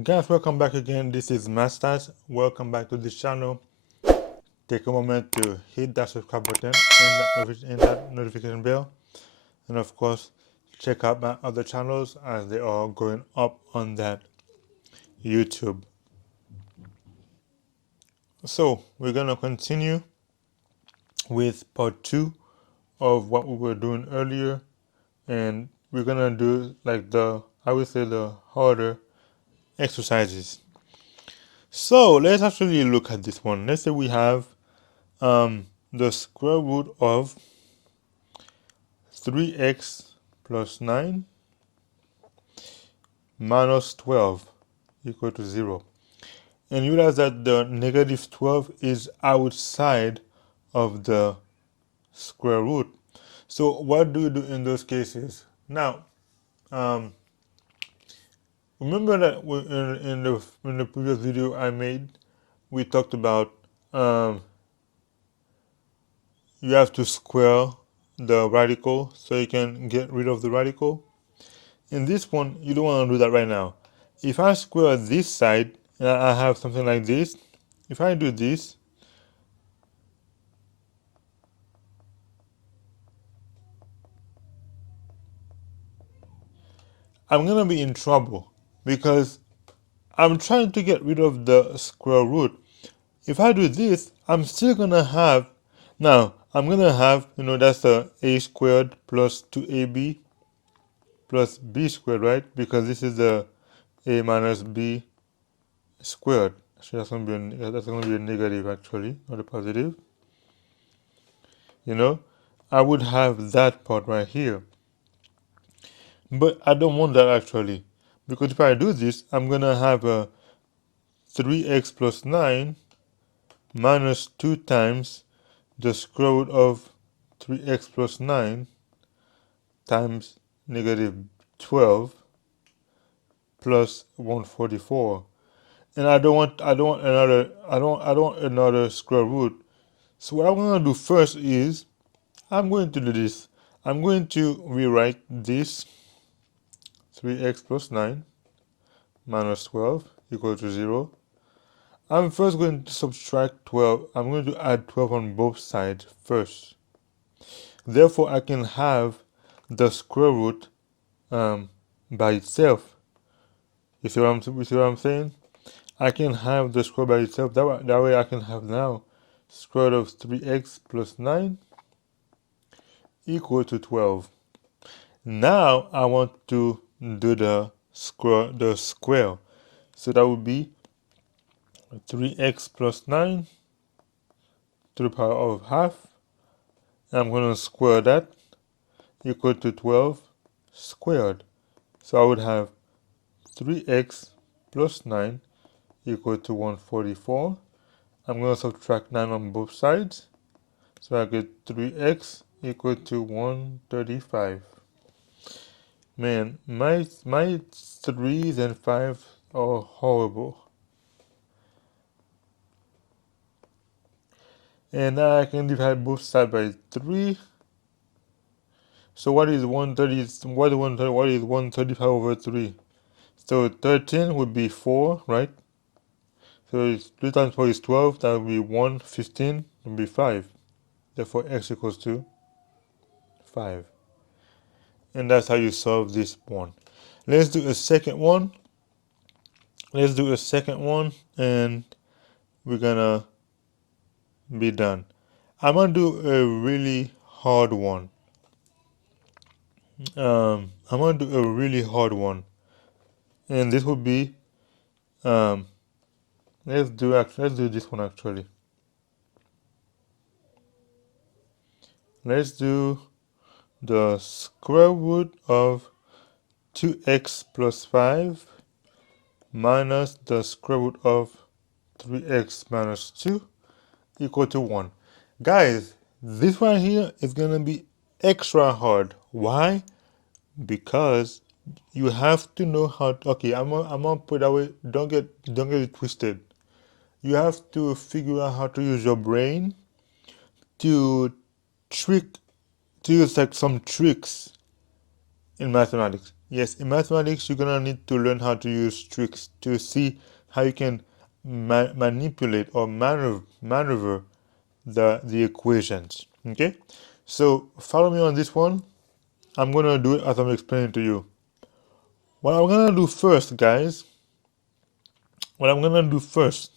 Guys, welcome back again. This is Masters. Welcome back to this channel. Take a moment to hit that subscribe button and that notification bell. And of course, check out my other channels as they are going up on that YouTube. So, we're going to continue with part 2 of what we were doing earlier. And we're going to do like I would say the harder exercises. So, let's actually look at this one. Let's say we have the square root of 3x plus 9 minus 12 equal to 0. And you realize that the negative 12 is outside of the square root. So what do you do in those cases? Now, um, remember that in the previous video I made, we talked about you have to square the radical so you can get rid of the radical. In this one, you don't want to do that right now. If I square this side and I have something like this, if I do this, I'm going to be in trouble because I'm trying to get rid of the square root. If I do this, I'm still going to have, now I'm going to have, that's a squared plus 2ab plus b squared, right? Because this is the a minus b squared. So that's going to be a negative actually, not a positive. I would have that part right here. But I don't want that actually. Because if I do this, I'm going to have a 3x plus 9 minus 2 times the square root of 3x plus 9 times negative 12 plus 144. And I don't want another square root. So what I'm going to do first is I'm going to do this. I'm going to rewrite this 3x plus 9 minus 12 equal to 0. I'm first going to subtract 12. I'm going to add 12 on both sides first. Therefore, I can have the square root by itself. You see what I'm saying? I can have the square by itself. That way I can have now square root of 3x plus 9 equal to 12. Now I want to do the square. So that would be 3x plus 9 to the power of half. I'm going to square that equal to 12 squared. So I would have 3x plus 9 equal to 144. I'm going to subtract 9 on both sides. So I get 3x equal to 135. Man, my 3's and 5's are horrible. And now I can divide both sides by 3. So what is 130? What is 135 over 3? So 13 would be 4, right? So 3 times 4 is 12. That would be 1. 15 would be 5. Therefore, x equals to 5. And that's how you solve this one. Let's do a second one. And we're gonna be done. I'm gonna do a really hard one. I'm gonna do a really hard one, and this will be let's do this one actually. Let's do the square root of 2x plus 5 minus the square root of 3x minus 2 equal to 1. Guys, this one here is gonna be extra hard. Why? Because you have to know how to, okay, I'm gonna put that way, don't get it twisted. You have to figure out how to use your brain to trick to use like some tricks in mathematics. Yes, in mathematics, you're gonna need to learn how to use tricks to see how you can manipulate or maneuver the equations. Okay, so follow me on this one. I'm gonna do it as I'm explaining to you. What I'm gonna do first, guys, what I'm gonna do first,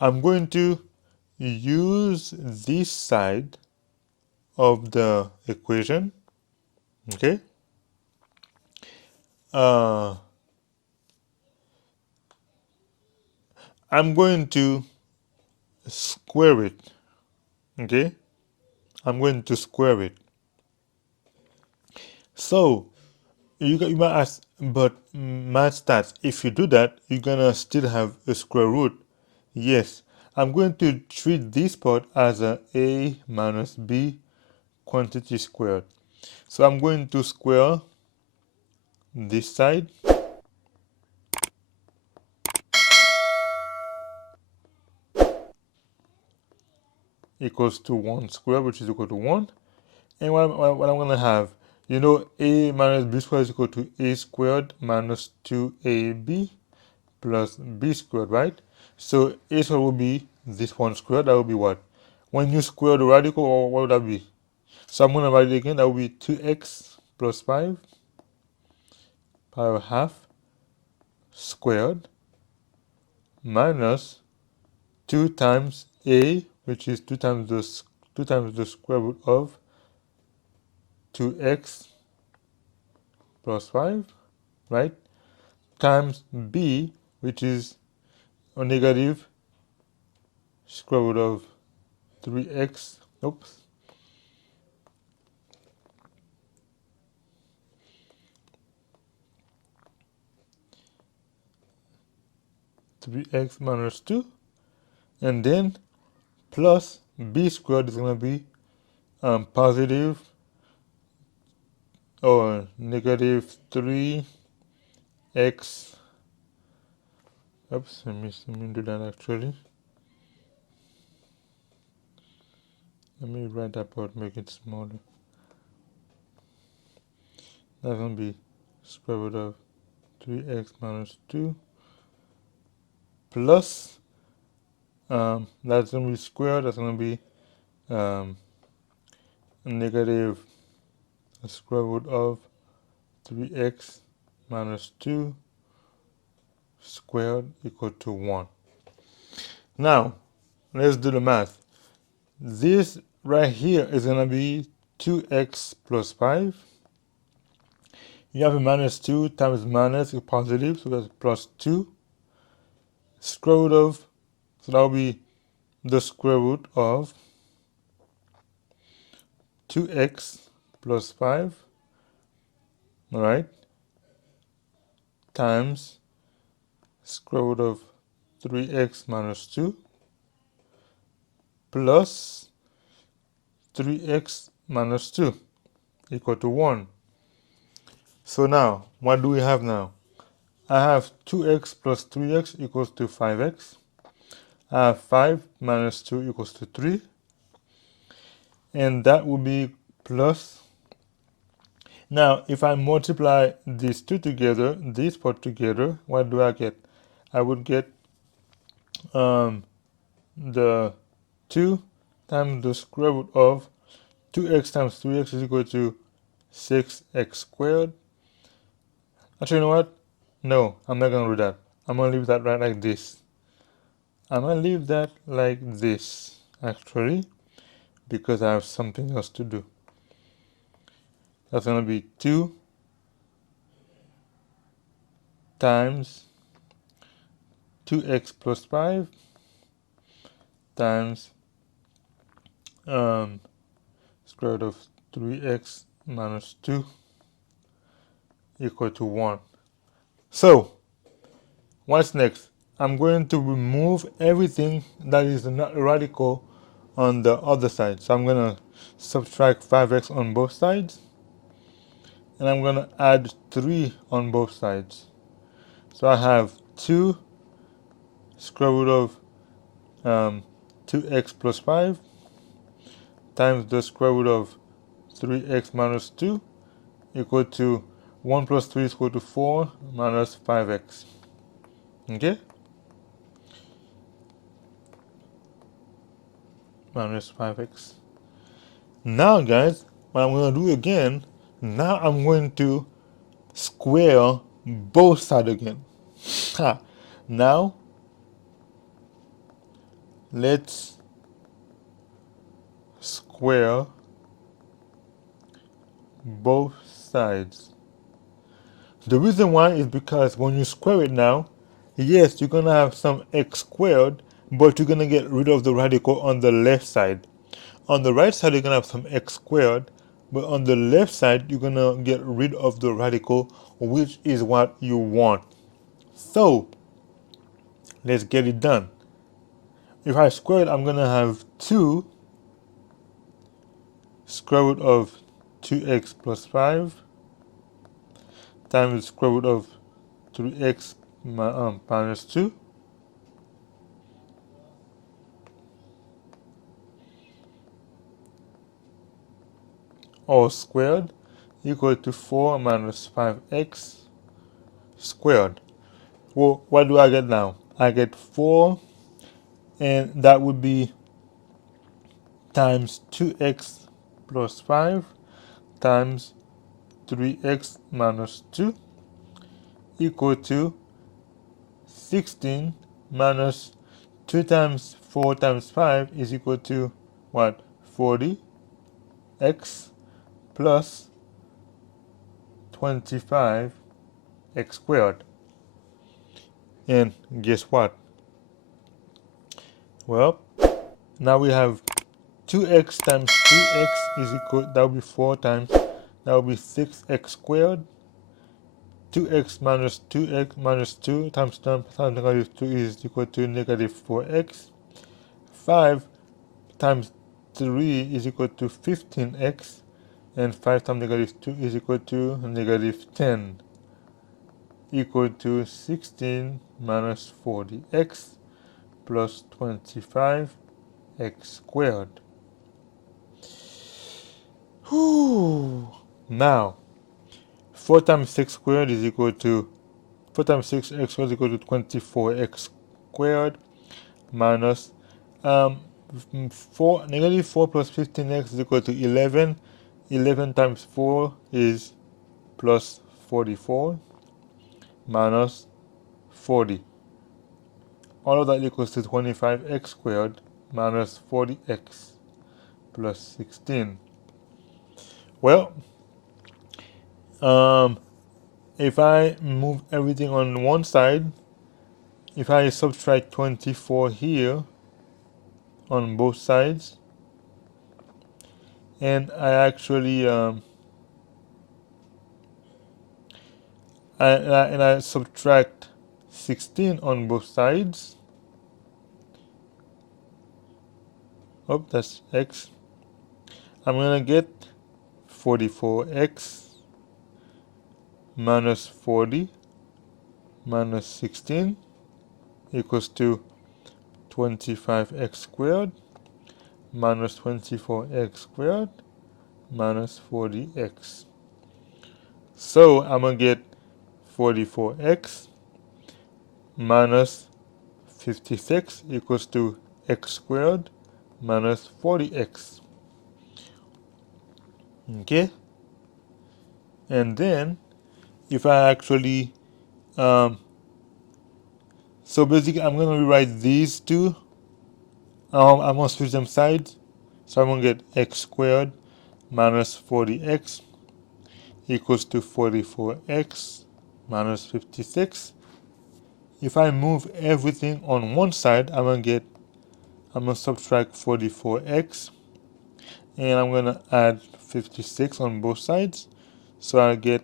I'm going to use this side of the equation. Okay, uh, I'm going to square it. Okay, I'm going to square it. So you might ask, but math stats, if you do that, you're gonna still have a square root. Yes, I'm going to treat this part as a minus b quantity squared. So I'm going to square this side equals to 1 squared, which is equal to 1. And what I'm going to have, you know, a minus b squared is equal to a squared minus 2ab plus b squared, right? So a squared will be this 1 squared. That will be what? When you square the radical, or what would that be? So I'm going to write it again. That will be 2x plus 5 power half squared minus 2 times a, which is 2 times the square root of 2x plus 5, right? Times b, which is a negative square root of 3x, oops, 3x minus 2, and then plus b squared is going to be positive or negative 3x. Oops, let me do that actually. Let me write that part, make it smaller. That's going to be square root of 3x minus 2 plus, that's going to be squared, that's going to be negative square root of 3x minus 2 squared equal to 1. Now, let's do the math. This right here is going to be 2x plus 5. You have a minus 2 times minus is positive, so that's plus 2. Square root of, so that will be the square root of 2x plus 5, all right, times square root of 3x minus 2 plus 3x minus 2 equal to 1. So now, what do we have now? I have 2x plus 3x equals to 5x. I have 5 minus 2 equals to 3. And that will be plus. Now, if I multiply these two together, this part together, what do I get? I would get the 2 times the square root of 2x times 3x is equal to 6x squared. Actually, you know what? No, I'm not going to do that. I'm going to leave that right like this. I'm going to leave that like this, actually, because I have something else to do. That's going to be 2 times 2x plus 5 times square root of 3x minus 2 equal to 1. So, what's next? I'm going to remove everything that is not radical on the other side. So I'm going to subtract 5x on both sides, and I'm going to add 3 on both sides. So I have 2 square root of 2x plus 5 times the square root of 3x minus 2 equal to 1 plus 3 is equal to 4 minus 5x. Okay? Minus 5x. Now, guys, what I'm going to do again, now I'm going to square both sides again. Now, let's square both sides. The reason why is because when you square it now, yes, you're going to have some x squared, but you're going to get rid of the radical on the left side. On the right side, you're going to have some x squared, but on the left side, you're going to get rid of the radical, which is what you want. So, let's get it done. If I square it, I'm going to have 2 square root of 2x plus 5 times the square root of 3x minus 2 all squared equal to 4 minus 5x squared. Well, what do I get now? I get 4, and that would be times 2x plus 5 times 3x minus 2 equal to 16 minus 2 times 4 times 5 is equal to what? 40x plus 25x squared. And guess what? Well, now we have 2x times 3x is equal, that will be 4 times, that will be 6x squared. 2x minus 2x minus 2 times negative 2 is equal to negative 4x. 5 times 3 is equal to 15x. And 5 times negative 2 is equal to negative 10. Equal to 16 minus 40x plus 25x squared. Whew. Now, 4 times 6 squared is equal to 4 times 6x squared is equal to 24x squared minus 4 negative 4 plus 15x is equal to 11. 11 times 4 is plus 44 minus 40. All of that equals to 25x squared minus 40x plus 16. Well, if I move everything on one side, if I subtract 24 here on both sides, and I actually I subtract 16 on both sides. Oh, that's x. I'm gonna get 44x minus 40 minus 16 equals to 25x squared minus 24x squared minus 40x. So I'm going to get 44x minus 56 equals to x squared minus 40x. Okay? And then if I actually, so basically I'm going to rewrite these two. I'm going to switch them sides. So I'm going to get x squared minus 40x equals to 44x minus 56. If I move everything on one side, I'm going to subtract 44x, and I'm going to add 56 on both sides. So I'll get,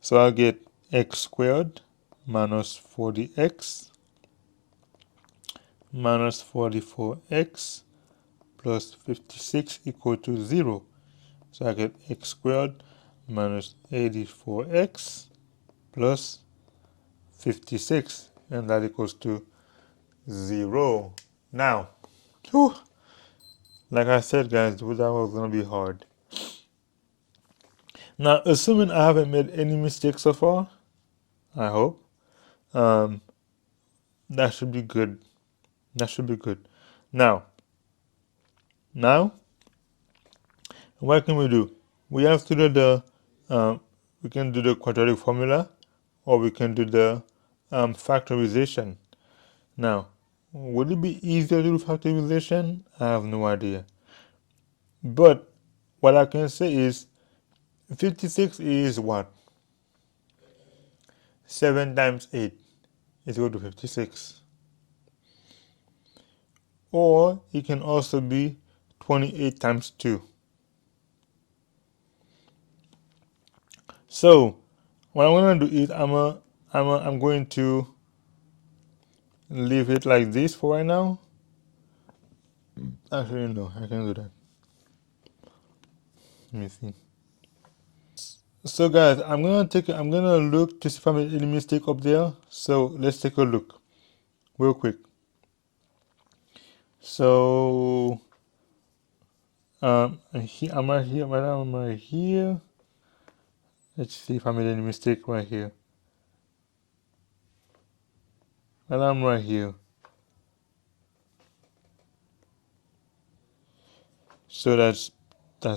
so I'll get x squared minus 40x minus 44x plus 56 equal to 0. So I get x squared minus 84x plus 56, and that equals to 0. Now, Like I said, guys, that was gonna be hard. Now, assuming I haven't made any mistakes so far, I hope, um, that should be good. That should be good. Now, now, what can we do? We have to do the, um, we can do the quadratic formula, or we can do the factorization. Now, would it be easier to do factorization? I have no idea. But what I can say is 56 is what? 7 times 8 is equal to 56. Or it can also be 28 times 2. So what I'm going to do is I'm going to leave it like this for right now. Actually, no, I can do that. Let me see. So guys, I'm gonna look to see if I made any mistake up there. So let's take a look real quick. So I'm right here, right now I'm right here. Let's see if I made any mistake right here. And I'm right here. So that's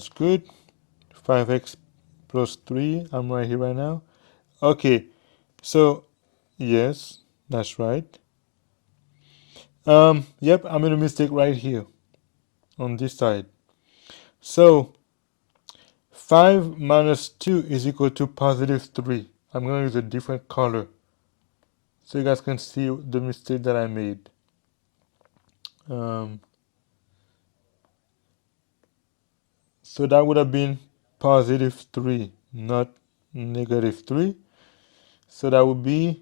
good. 5x plus 3. I'm right here right now. Okay. So yes, that's right. Yep, I made a mistake right here on this side. So 5 minus 2 is equal to positive 3. I'm going to use a different color so you guys can see the mistake that I made. Um, so that would have been positive 3, not negative 3. So that would be,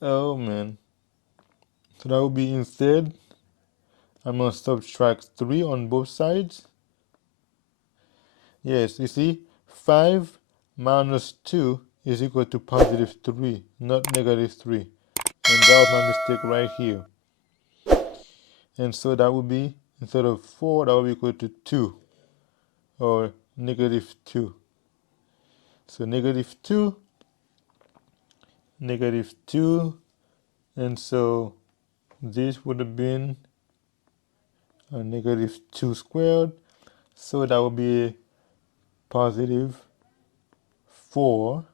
oh man. So that would be instead, I'm going to subtract 3 on both sides. Yes, you see, 5 minus 2 is equal to positive 3, not negative 3. And that was my mistake right here. And so that would be, instead of 4, that would be equal to 2, or negative 2. So negative 2, negative 2, and so this would have been a negative 2 squared. So that would be positive 4.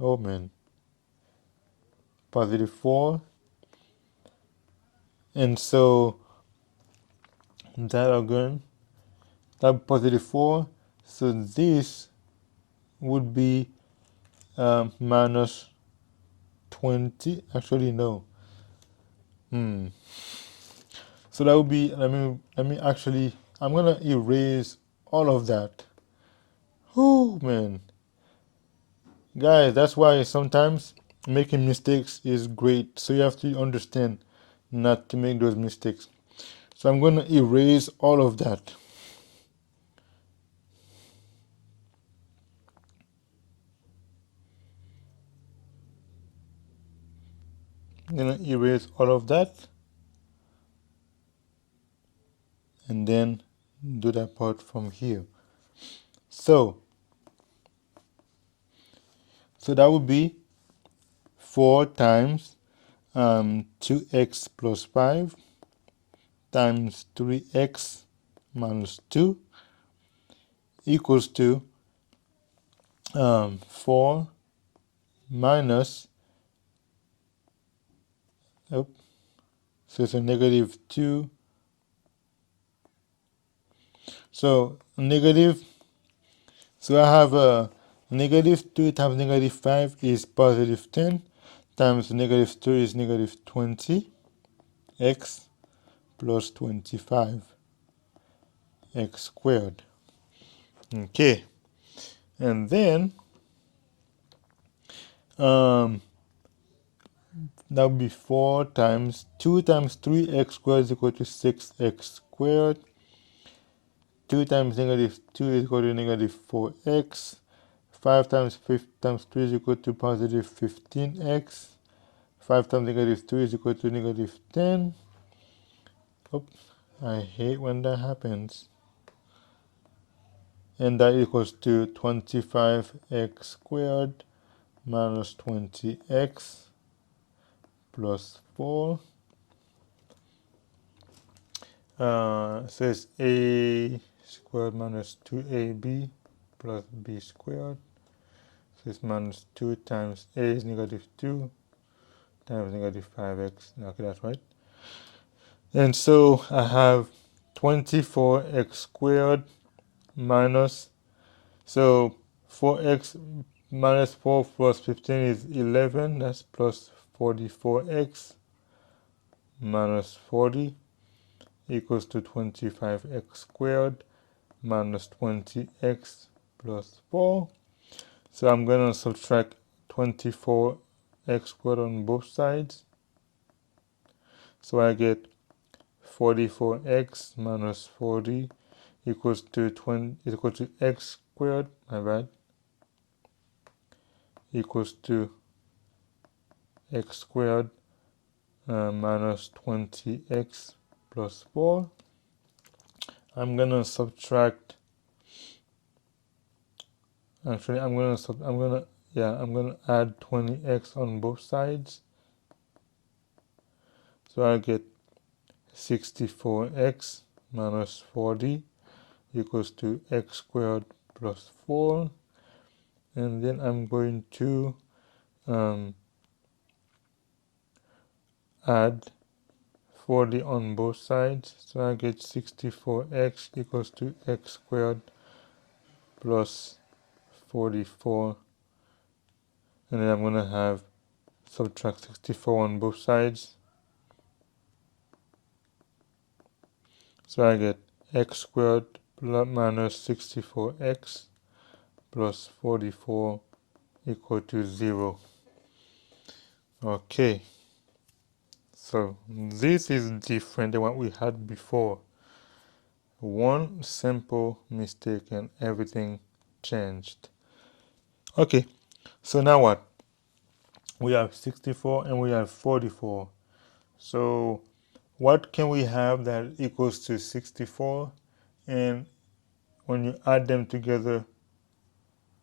Oh man, positive 4. And so that again, that positive 4. So this would be minus 20. Actually, no. So that would be, let me actually, I'm gonna erase all of that. Oh man, guys, that's why sometimes making mistakes is great. So you have to understand not to make those mistakes. So I'm gonna erase all of that. I'm gonna erase all of that and then do that part from here. So that would be 4 times 2x plus 5 times 3x minus 2 equals to 4 minus, oh, so it's a negative 2. So negative, so I have a negative 2 times negative 5 is positive 10 times negative 2 is negative 20 x plus 25 x squared. Okay, and then um, that would be 4 times 2 times 3x squared is equal to 6x squared. 2 times negative 2 is equal to negative 4x. 5 times 5 times 3 is equal to positive 15x. 5 times negative 2 is equal to negative 10. Oh, I hate when that happens. And that equals to 25x squared minus 20x plus 4. Says a squared minus 2ab plus b squared. So it's minus 2 times a is negative 2 times negative 5x. Okay, that's right. And so I have 24x squared minus, so 4x minus 4 plus 15 is 11. That's plus 44x minus 40 equals to 25x squared minus 20x plus 4. So I'm going to subtract 24x squared on both sides. So I get 44x minus 40 equals to x squared, my bad, equals to x squared minus 20x plus 4. I'm gonna subtract. Actually, I'm gonna add 20x on both sides. So I get 64x minus 40 equals to x squared plus 4. And then I'm going to add 40 on both sides. So I get 64x equals to x squared plus 44. And then I'm going to have subtract 64 on both sides. So I get x squared plus minus 64x plus 44 equal to 0. Okay, so this is different than what we had before. One simple mistake and everything changed. Okay, so now what? We have 64 and we have 44. So what can we have that equals to 64? And when you add them together,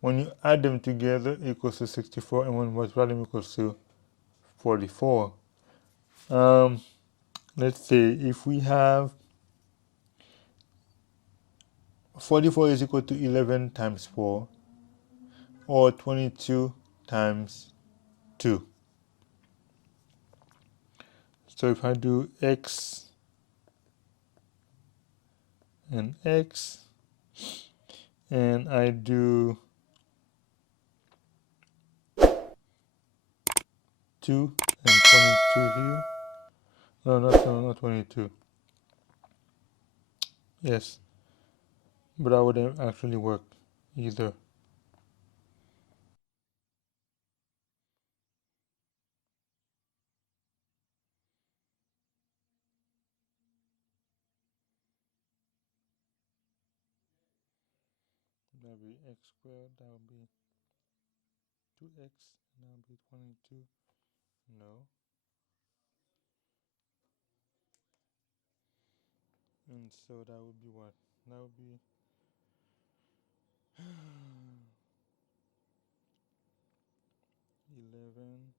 equals to 64, and when multiply them equals to 44. Let's say if we have 44 is equal to 11 times 4 or 22 times 2. So if I do x and x and I do 2 and 22 here. No, not 22. Yes, but that wouldn't actually work either. That would be x squared, that would be 2x, and that would be 22. No. And so that would be what? That would be 11